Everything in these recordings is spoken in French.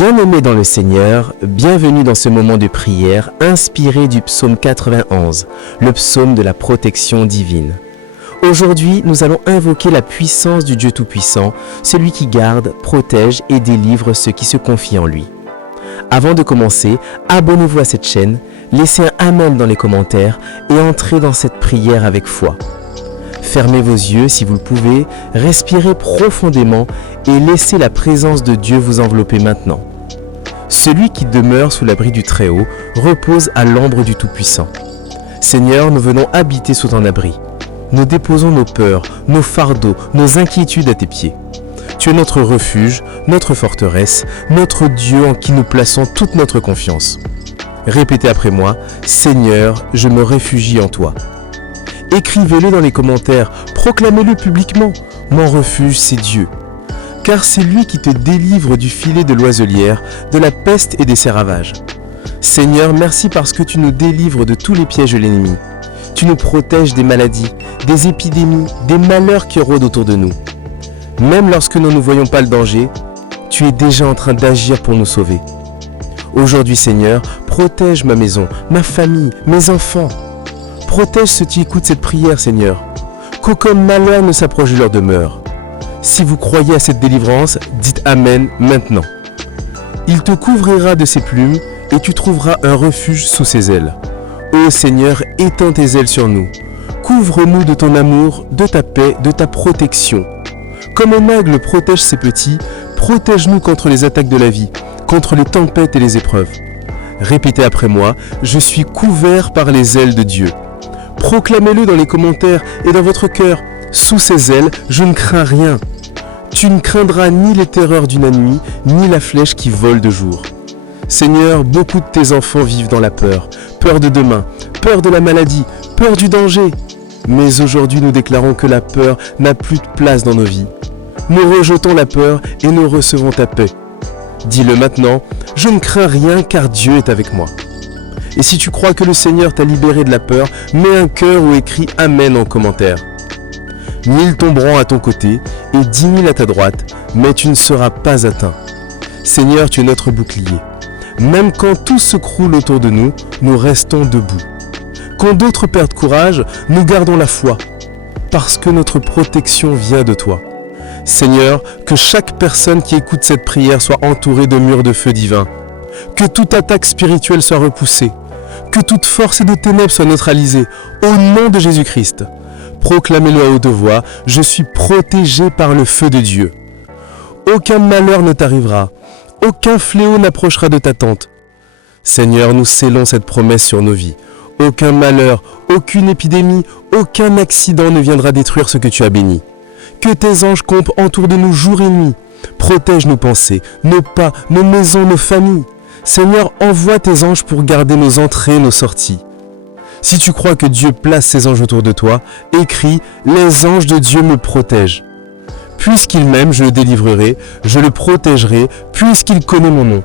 Bien-aimés dans le Seigneur, bienvenue dans ce moment de prière inspiré du psaume 91, le psaume de la protection divine. Aujourd'hui, nous allons invoquer la puissance du Dieu Tout-Puissant, celui qui garde, protège et délivre ceux qui se confient en lui. Avant de commencer, abonnez-vous à cette chaîne, laissez un Amen dans les commentaires et entrez dans cette prière avec foi. Fermez vos yeux si vous le pouvez, respirez profondément et laissez la présence de Dieu vous envelopper maintenant. Celui qui demeure sous l'abri du Très-Haut repose à l'ombre du Tout-Puissant. Seigneur, nous venons habiter sous ton abri. Nous déposons nos peurs, nos fardeaux, nos inquiétudes à tes pieds. Tu es notre refuge, notre forteresse, notre Dieu en qui nous plaçons toute notre confiance. Répétez après moi, Seigneur, je me réfugie en toi. Écrivez-le dans les commentaires, proclamez-le publiquement. Mon refuge, c'est Dieu. Car c'est lui qui te délivre du filet de l'oiselière, de la peste et des ses ravages. Seigneur, merci parce que tu nous délivres de tous les pièges de l'ennemi. Tu nous protèges des maladies, des épidémies, des malheurs qui rôdent autour de nous. Même lorsque nous ne voyons pas le danger, tu es déjà en train d'agir pour nous sauver. Aujourd'hui, Seigneur, protège ma maison, ma famille, mes enfants. Protège ceux qui écoutent cette prière, Seigneur. Qu'aucun malheur ne s'approche de leur demeure. Si vous croyez à cette délivrance, dites Amen maintenant. Il te couvrira de ses plumes et tu trouveras un refuge sous ses ailes. Ô Seigneur, étends tes ailes sur nous. Couvre-nous de ton amour, de ta paix, de ta protection. Comme un aigle protège ses petits, protège-nous contre les attaques de la vie, contre les tempêtes et les épreuves. Répétez après moi, je suis couvert par les ailes de Dieu. Proclamez-le dans les commentaires et dans votre cœur. Sous ses ailes, je ne crains rien. Tu ne craindras ni les terreurs d'une nuit, ni la flèche qui vole de jour. Seigneur, beaucoup de tes enfants vivent dans la peur. Peur de demain, peur de la maladie, peur du danger. Mais aujourd'hui, nous déclarons que la peur n'a plus de place dans nos vies. Nous rejetons la peur et nous recevons ta paix. Dis-le maintenant, je ne crains rien car Dieu est avec moi. Et si tu crois que le Seigneur t'a libéré de la peur, mets un cœur ou écris Amen en commentaire. 1000 tomberont à ton côté et 10 000 à ta droite, mais tu ne seras pas atteint. Seigneur, tu es notre bouclier. Même quand tout se croule autour de nous, nous restons debout. Quand d'autres perdent courage, nous gardons la foi, parce que notre protection vient de toi. Seigneur, que chaque personne qui écoute cette prière soit entourée de murs de feu divin. Que toute attaque spirituelle soit repoussée. Que toute force de ténèbres soit neutralisée. Au nom de Jésus-Christ. Proclamez-le à haute voix, je suis protégé par le feu de Dieu. Aucun malheur ne t'arrivera. Aucun fléau n'approchera de ta tente. Seigneur, nous scellons cette promesse sur nos vies. Aucun malheur, aucune épidémie, aucun accident ne viendra détruire ce que tu as béni. Que tes anges campent autour de nous jour et nuit. Protège nos pensées, nos pas, nos maisons, nos familles. Seigneur, envoie tes anges pour garder nos entrées et nos sorties. Si tu crois que Dieu place ses anges autour de toi, écris « Les anges de Dieu me protègent ». Puisqu'il m'aime, je le délivrerai, je le protégerai, puisqu'il connaît mon nom.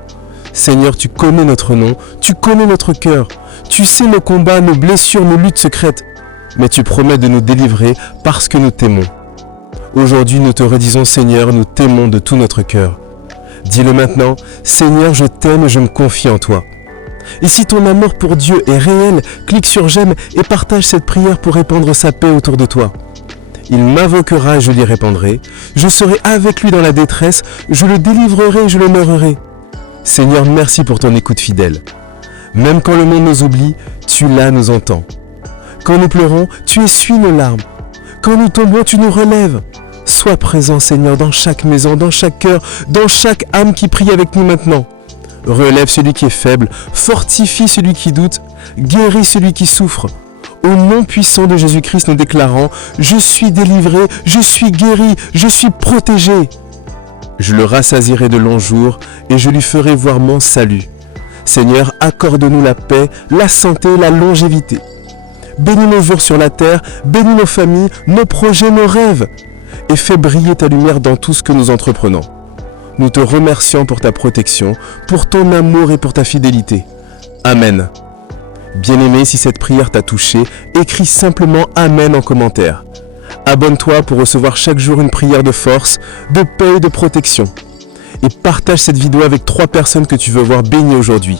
Seigneur, tu connais notre nom, tu connais notre cœur. Tu sais nos combats, nos blessures, nos luttes secrètes. Mais tu promets de nous délivrer parce que nous t'aimons. Aujourd'hui, nous te redisons, Seigneur, nous t'aimons de tout notre cœur. Dis-le maintenant, Seigneur, je t'aime et je me confie en toi. Et si ton amour pour Dieu est réel, clique sur j'aime et partage cette prière pour répandre sa paix autour de toi. Il m'invoquera et je lui répondrai. Je serai avec lui dans la détresse, je le délivrerai et je l'honorerai. Seigneur, merci pour ton écoute fidèle. Même quand le monde nous oublie, tu là nous entends. Quand nous pleurons, tu essuies nos larmes. Quand nous tombons, tu nous relèves. Sois présent, Seigneur, dans chaque maison, dans chaque cœur, dans chaque âme qui prie avec nous maintenant. Relève celui qui est faible, fortifie celui qui doute, guéris celui qui souffre. Au nom puissant de Jésus-Christ, nous déclarons « Je suis délivré, je suis guéri, je suis protégé ». Je le rassasierai de longs jours et je lui ferai voir mon salut. Seigneur, accorde-nous la paix, la santé, la longévité. Bénis nos jours sur la terre, bénis nos familles, nos projets, nos rêves. Et fais briller ta lumière dans tout ce que nous entreprenons. Nous te remercions pour ta protection, pour ton amour et pour ta fidélité. Amen. Bien-aimé, si cette prière t'a touché, écris simplement Amen en commentaire. Abonne-toi pour recevoir chaque jour une prière de force, de paix et de protection. et partage cette vidéo avec 3 personnes que tu veux voir bénies aujourd'hui.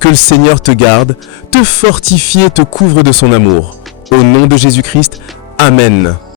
Que le Seigneur te garde, te fortifie et te couvre de son amour. Au nom de Jésus-Christ, Amen.